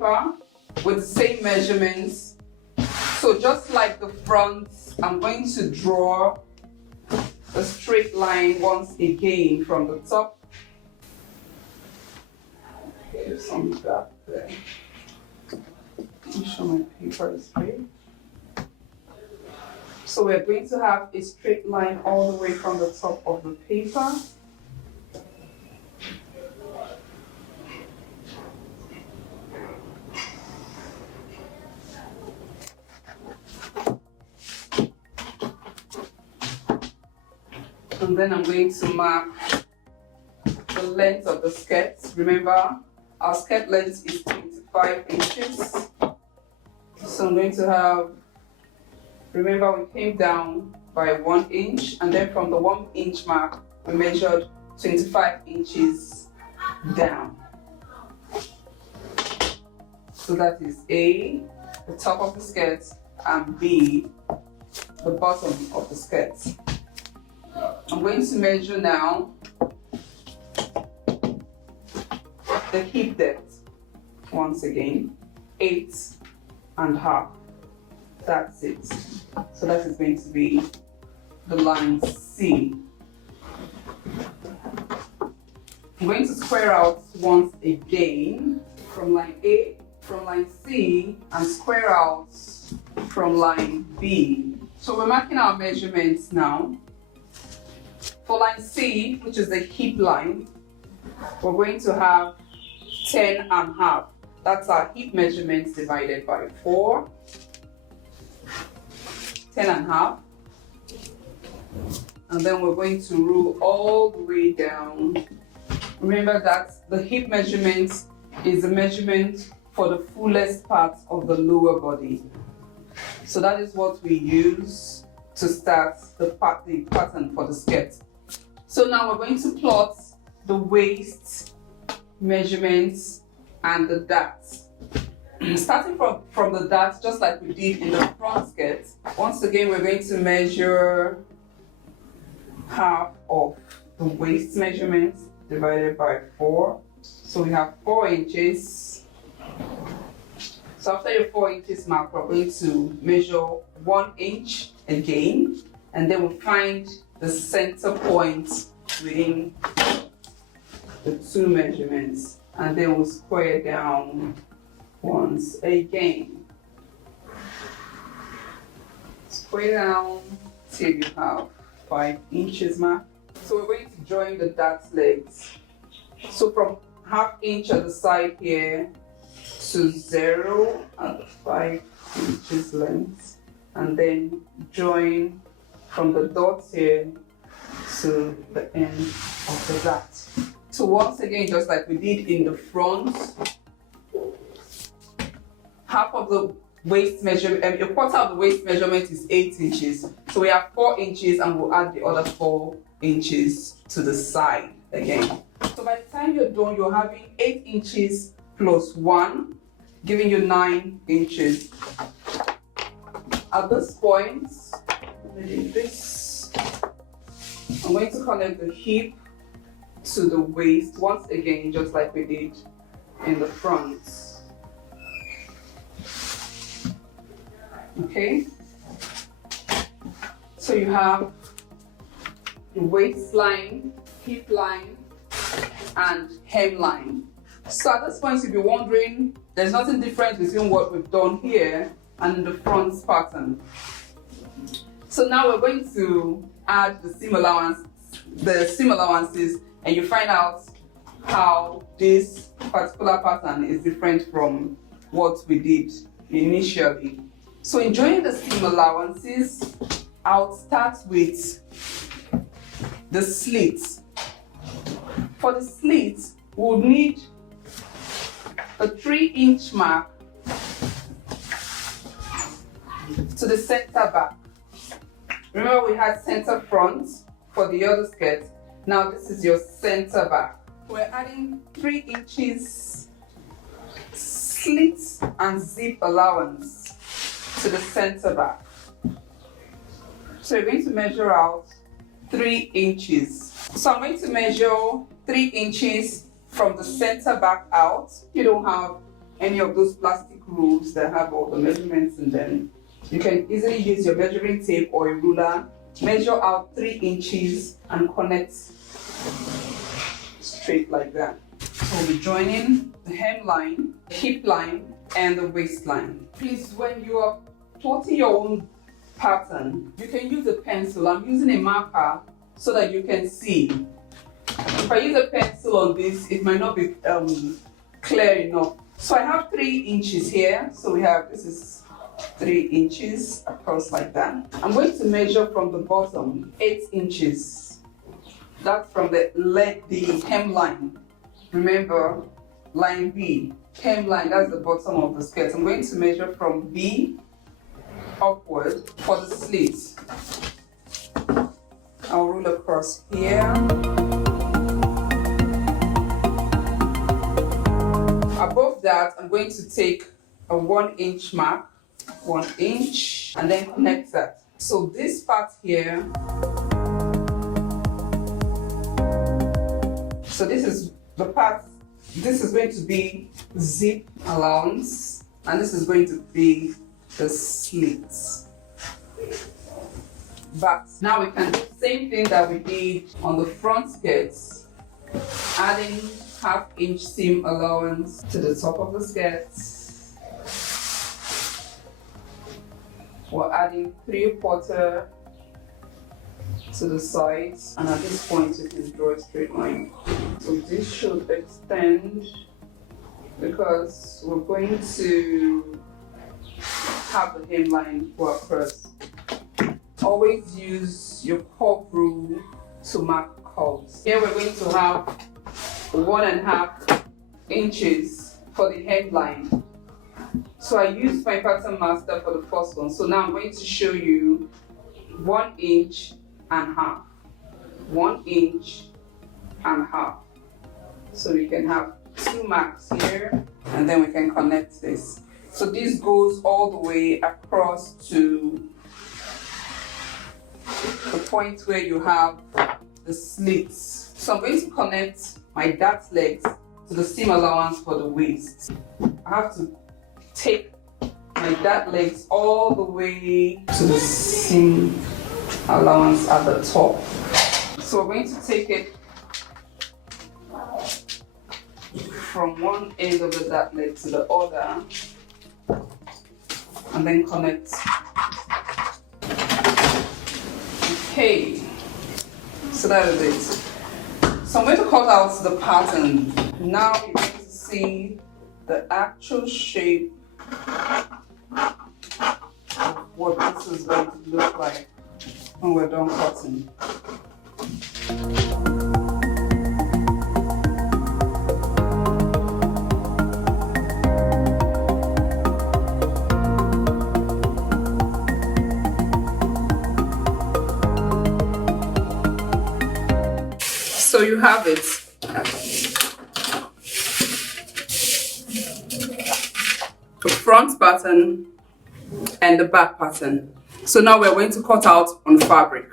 paper with the same measurements. So just like the front, I'm going to draw a straight line once again from the top. Give some gap there. Let me show my paper is straight. So we're going to have a straight line all the way from the top of the paper. And then I'm going to mark the length of the skirt. Remember, our skirt length is 25 inches. So I'm going to have, remember we came down by 1 inch, and then from the 1 inch mark, we measured 25 inches down. So that is A, the top of the skirt, and B, the bottom of the skirt. I'm going to measure now the hip depth once again, 8.5. That's it. So that is going to be the line C. I'm going to square out once again from line A, from line C, and square out from line B. So we're marking our measurements now. For line C, which is the hip line, we're going to have 10.5. That's our hip measurements divided by 4. 10.5. And then we're going to rule all the way down. Remember that the hip measurement is a measurement for the fullest part of the lower body. So that is what we use to start the pattern for the skirt. So now we're going to plot the waist measurements and the darts. Starting from the darts, just like we did in the front skirt, once again we're going to measure half of the waist measurement divided by 4. So we have 4 inches. So after your 4 inches mark, we're going to measure 1 inch again, and then we'll find the center point within the 2 measurements, and then we'll square down once again. Square down till you have 5 inches mark. So we're going to join the dart legs. So from ½ inch at the side here to 0 at the 5 inches length, and then join from the dots here to the end of the dart. So once again, just like we did in the front, half of the waist measurement, a quarter of the waist measurement is 8 inches. So we have 4 inches, and we'll add the other 4 inches to the side again. So by the time you're done, you're having 8 inches plus 1, giving you 9 inches. At this point, I'm going to connect the hip to the waist once again, just like we did in the front. Okay? So you have the waistline, hip line, and hemline. So at this point, you'll be wondering, there's nothing different between what we've done here and the front pattern. So now we're going to add the seam allowances, and you find out how this particular pattern is different from what we did initially. So in joining the seam allowances, I'll start with the slit. For the slit, we'll need a 3-inch mark to the center back. Remember, we had center front for the other skirt. Now this is your center back. We're adding 3 inches slit and zip allowance to the center back. So you're going to measure out 3 inches. So I'm going to measure 3 inches from the center back out. You don't have any of those plastic rules that have all the measurements in them, you can easily use your measuring tape or a ruler, measure out 3 inches and connect straight like that. So we'll be joining the hemline, the hip line, and the waistline. Please, when you are plotting your own pattern, you can use a pencil. I'm using a marker so that you can see. If I use a pencil on this, it might not be clear enough. So I have 3 inches here. So this is 3 inches across like that. I'm going to measure from the bottom 8 inches. That's from the hemline. Remember, line B, hemline, that's the bottom of the skirt. I'm going to measure from B upward for the slit. I'll roll across here. Above that, I'm going to take a 1 inch mark, 1 inch, and then connect that. So this part here, so this is the part, this is going to be zip allowance, and this is going to be the slits. But now we can do the same thing that we did on the front skirts, adding 1/2 inch seam allowance to the top of the skirt. We're adding 3/4 to the sides, and at this point you can draw a straight line. So this should extend because we're going to have the hemline go across. Always use your curve rule to mark curves. Here we're going to have 1.5 inches for the hemline. So I used my pattern master for the first one. So now I'm going to show you 1.5 inches. 1.5 inches. So we can have 2 marks here, and then we can connect this. So this goes all the way across to the point where you have the slits. So I'm going to connect my dart legs to the seam allowance for the waist. I have to take my dart legs all the way to the seam allowance at the top. So we're going to take it from one end of the dart leg to the other, and then connect. Okay, so that is it. So I'm going to cut out the pattern. Now you're going to see the actual shape of what this is going to look like when we're done cutting. So you have it. The front pattern and the back pattern. So now we're going to cut out on fabric.